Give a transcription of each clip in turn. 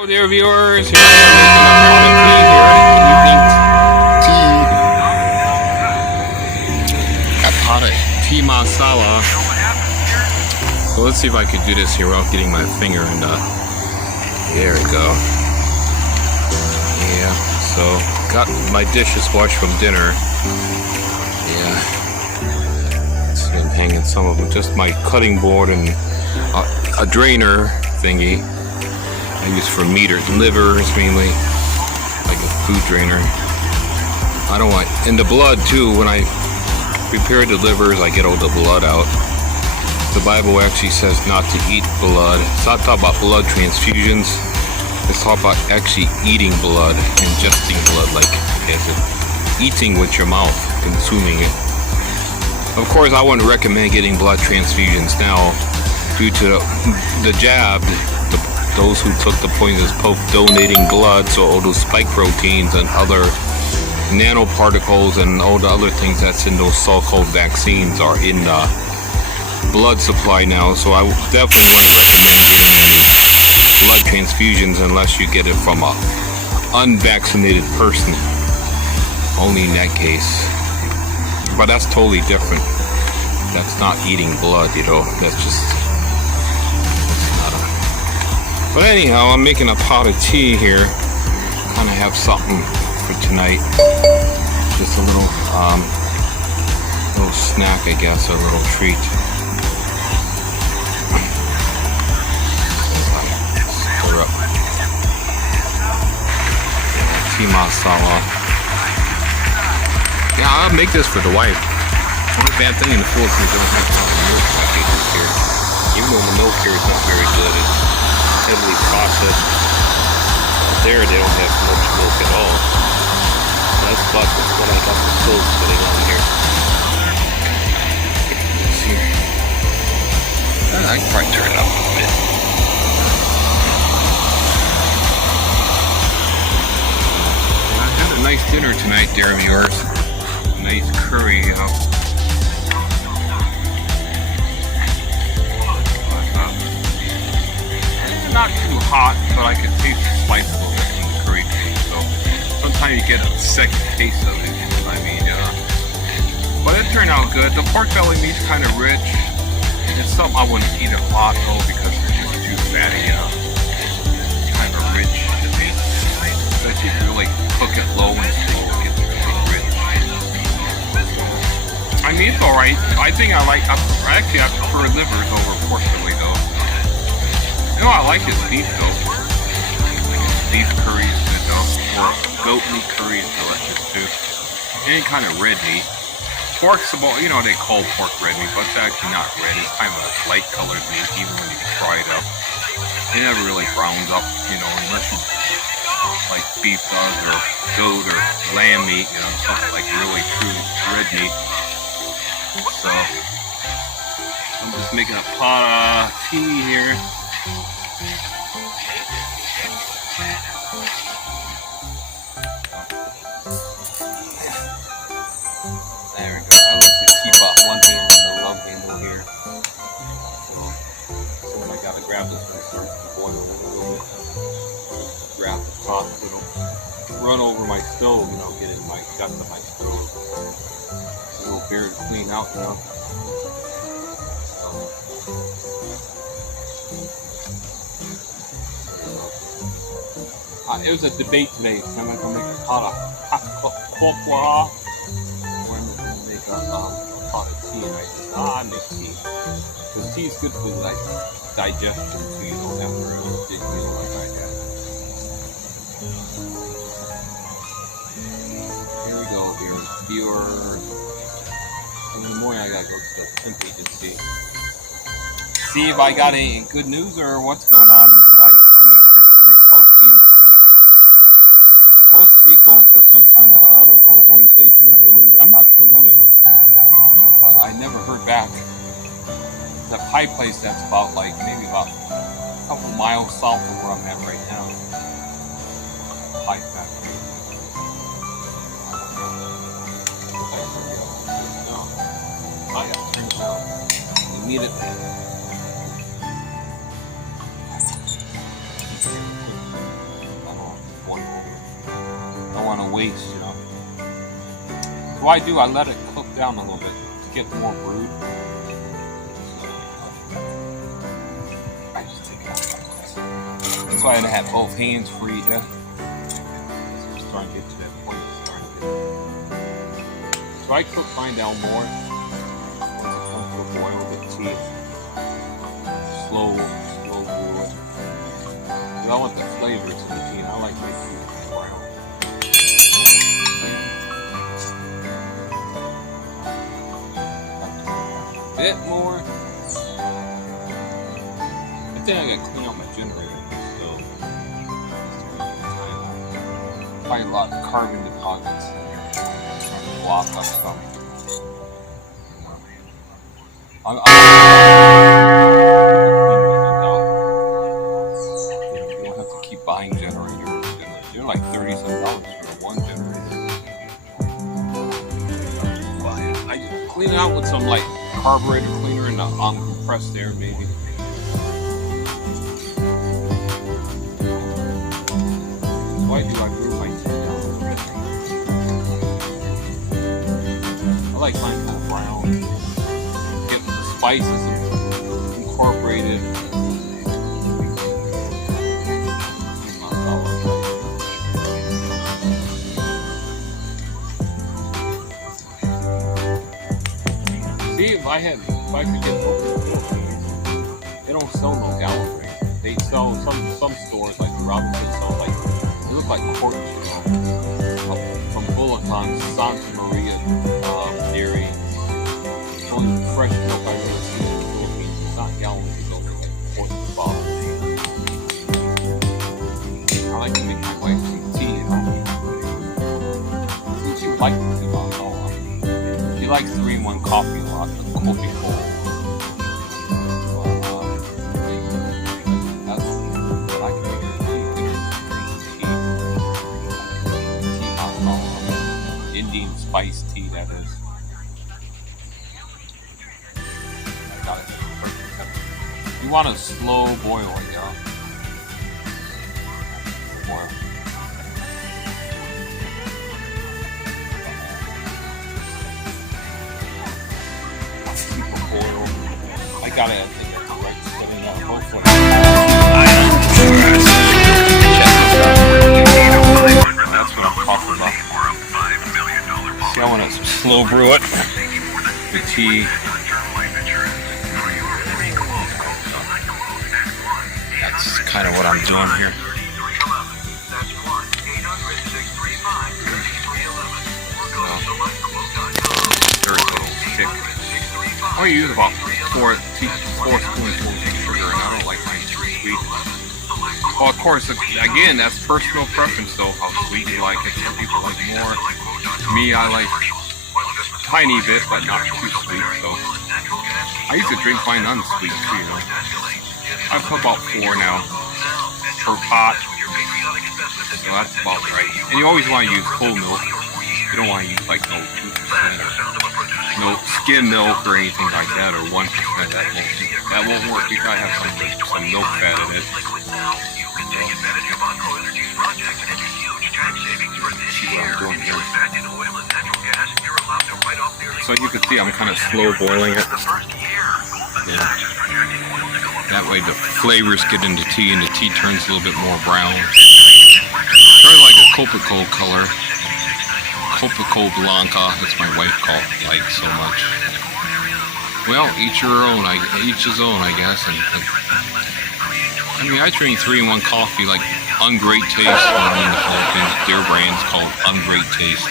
Hello dear viewers, here I am making a pot of tea here, evening tea masala. So let's see if I could do this here without getting my finger in the, there we go. Yeah, so got my dishes washed from dinner. Yeah, see I'm hanging some of them, just my cutting board and a drainer thingy. I use for meat or livers mainly, like a food drainer. I don't want, and the blood too, when I prepare the livers, I get all the blood out. The Bible actually says not to eat blood. It's not talking about blood transfusions. It's talking about actually eating blood, ingesting blood, like as in eating with your mouth, consuming it. Of course, I wouldn't recommend getting blood transfusions now due to the jab. Those who took the poisonous poke donating blood, so all those spike proteins and other nanoparticles and all the other things that's in those so-called vaccines are in the blood supply now. So I definitely wouldn't recommend getting blood transfusions unless you get it from a unvaccinated person. Only in that case. But that's totally different. That's not eating blood, you know. That's just... But anyhow, I'm making a pot of tea here. Kind of have something for tonight. Just a little snack, I guess, a little treat. Stir up tea masala. Yeah, I'll make this for the wife. Only bad thing in the Philippines, they don't have milk packages here. Even though the milk here is not very good. It's heavily processed. There they don't have much milk at all. That's what I got the stove sitting on here. Let's see. I can probably turn it up a bit. I had a nice dinner tonight, dear viewers. A nice curry, you know. Not too hot, but I can taste the spice a little bit from the curry taste. So sometimes you get a second taste of it. I mean, but it turned out good. The pork belly meat's kind of rich. It's something I wouldn't eat a lot though because it's just too fatty. It's kind of rich to me. Especially if you really cook it low and slow, it gets really rich. I mean, it's alright. I think I prefer livers over pork belly though. You know, I like his beef though. Beef curry is good though. Or goat meat curry is delicious too. Any kind of red meat. Pork's about, you know, they call pork red meat, but it's actually not red. It's kind of a light colored meat, even when you fry it up. It never really browns up, you know, unless you like beef does, or goat or lamb meat, you know, something like really true red meat. So, I'm just making a pot of tea here. There we go. I like to keep one hand on the love handle here. So I gotta grab this one, start to boil a little bit. Grab the pot, it'll run over my stove, you know, get in my guts of my stove. A little beer to clean out, you know. It was a debate today. I'm going to make a pot of hot cocoa, or I'm going to make a pot of tea. And I said, I make tea. Because tea is good for like digestion, so you don't have to really dig in like I have. Here we go, viewers. In the morning, I got to go to the temp agency. See if I got any good news or what's going on. I'm going to hear from they're supposed to email me. Supposed to be going for some kind of, I don't know, orientation or interview. I'm not sure what it is. But I never heard back. It's a pie place that's about maybe about a couple miles south of where I'm at right now. Pie factory. I got turned down immediately. waste, you know. So what I do, I let it cook down a little bit to get more brood. I just take it out like this. That's why I had to have both hands free, yeah. So it's starting to get to that point. So I cook mine down more. Once it comes to a boil with tea. Slow brew. I want the flavor to the tea, and I like my food brown. A bit more. I think I gotta clean out my generator. So, find a lot of carbon deposits. Block up some. You don't have to keep buying generators. They're like $37 for one generator. I just clean it out with some like carburetor cleaner and compressed air, maybe. Why do I brew my tea down? I like mine a little brown. Get the spices incorporated. See, if I could get milk, they don't sell no gallon drinks. They sell some stores like Robinsons sell like they look like corks, you know, from Bulletin, Santa Maria Dairy. It's only fresh milk I really see in the Philippines. It's not gallons, it's only like quarts of bottles. I like to make my wife some tea, you know. She would like the tea bottle. She likes 3-in-1 coffee a lot, the coffee cold. That's what I can make her tea. Tea bottle. Indian spice tea, that is. I got it. You want a slow boil, yeah. Boil. I got it. I think that's the right setting up. Hopefully. That's what I'm talking about. See, I want to slow brew it. The tea. That's kind of what I'm doing here. Very thick. I use about 4 spoonfuls of sugar, and I don't like mine too sweet. Well, of course, again, that's personal preference, though, how sweet you like it. Some people like more. Me, I like tiny bit, but not too sweet. So I used to drink mine unsweet too, you know. I put about 4 now per pot, so that's about right. And you always want to use whole milk. You don't want to use like no 2% or no skim milk or anything like that, or 1%. That won't work. You gotta have some milk fat in it. See what I'm doing here. So you can see I'm kind of slow boiling it. Yeah. That way the flavors get into tea and the tea turns a little bit more brown. Sort of like a Copico color. Copico Blanca, that's my wife likes so much. Well, each your own, each his own, I guess. And I mean, I drink 3-in-1 coffee like Ungreat Taste in the Philippines. Their brand's called Ungreat Taste.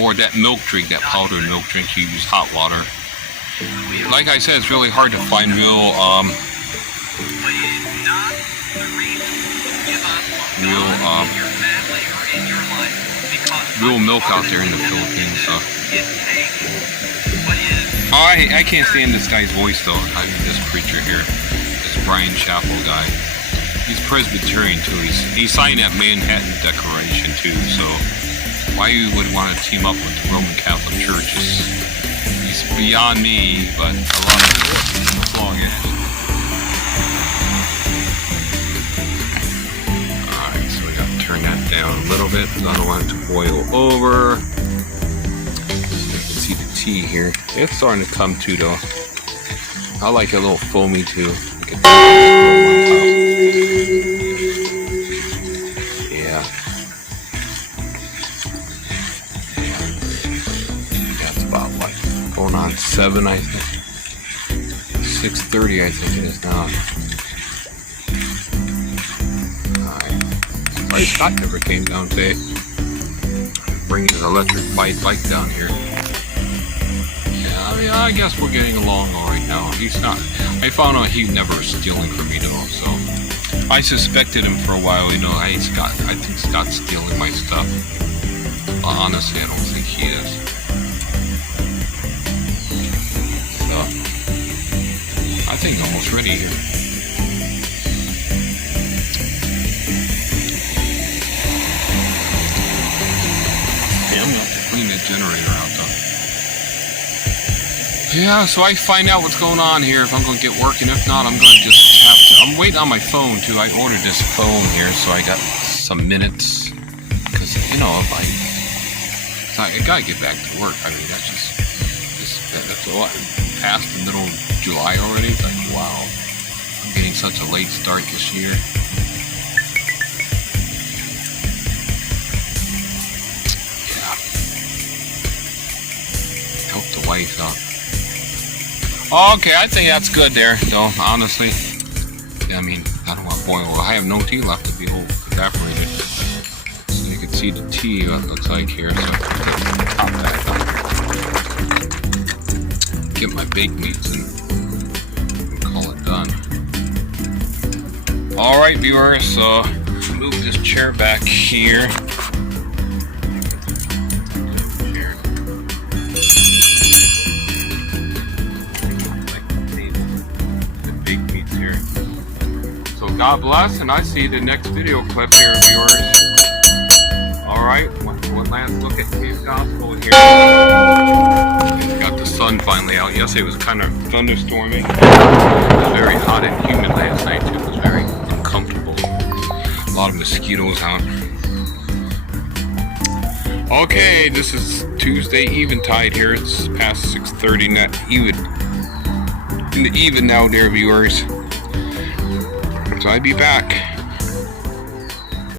Or that milk drink, that powdered milk drink, you use hot water. Like I said, it's really hard to find real milk out there in the Philippines. So. Oh, I can't stand this guy's voice though. I mean, this preacher here, this Bryan Chapell guy. He's Presbyterian too. He signed that Manhattan Declaration too. So why you would want to team up with the Roman Catholic Church is beyond me. But I love it. As long as. Alright, so we down a little bit because I don't want it to boil over. You can see the tea here. It's starting to come to though. I like it a little foamy too. Yeah. That's about like going on 7, I think. 6:30, I think it is now. Alright. Scott never came down today. Bringing his electric bike down here. Yeah, I guess we're getting along alright now. He's not. I found out he never was stealing from me though, so I suspected him for a while. You know, hey Scott, I think Scott's stealing my stuff. Well, honestly, I don't think he is. So I think I'm almost ready here. Yeah, I'm gonna have to clean that generator out though. Yeah, so I find out what's going on here if I'm going to get working. If not, I'm going to just have to. I'm waiting on my phone too. I ordered this phone here, so I got some minutes. Because, you know, I got to get back to work. I mean, that's all. Past the middle of July already. It's like, wow. I'm getting such a late start this year. Yeah. Help the wife out. Okay, I think that's good there, though, honestly. Yeah, I mean, I don't want to boil. I have no tea left to be all evaporated. So you can see the tea, what it looks like here. So I'll top that up. Get my baked meats and call it done. Alright, viewers, so move this chair back here. God bless, and I see you the next video clip here, viewers. Alright, one last look at Cape Gospel here. Got the sun finally out. Yesterday was kind of thunderstorming. It was very hot and humid last night too. It was very uncomfortable. A lot of mosquitoes out. Okay, this is Tuesday Eventide here. It's past 6:30 now. In the even now, dear viewers. So I'll be back.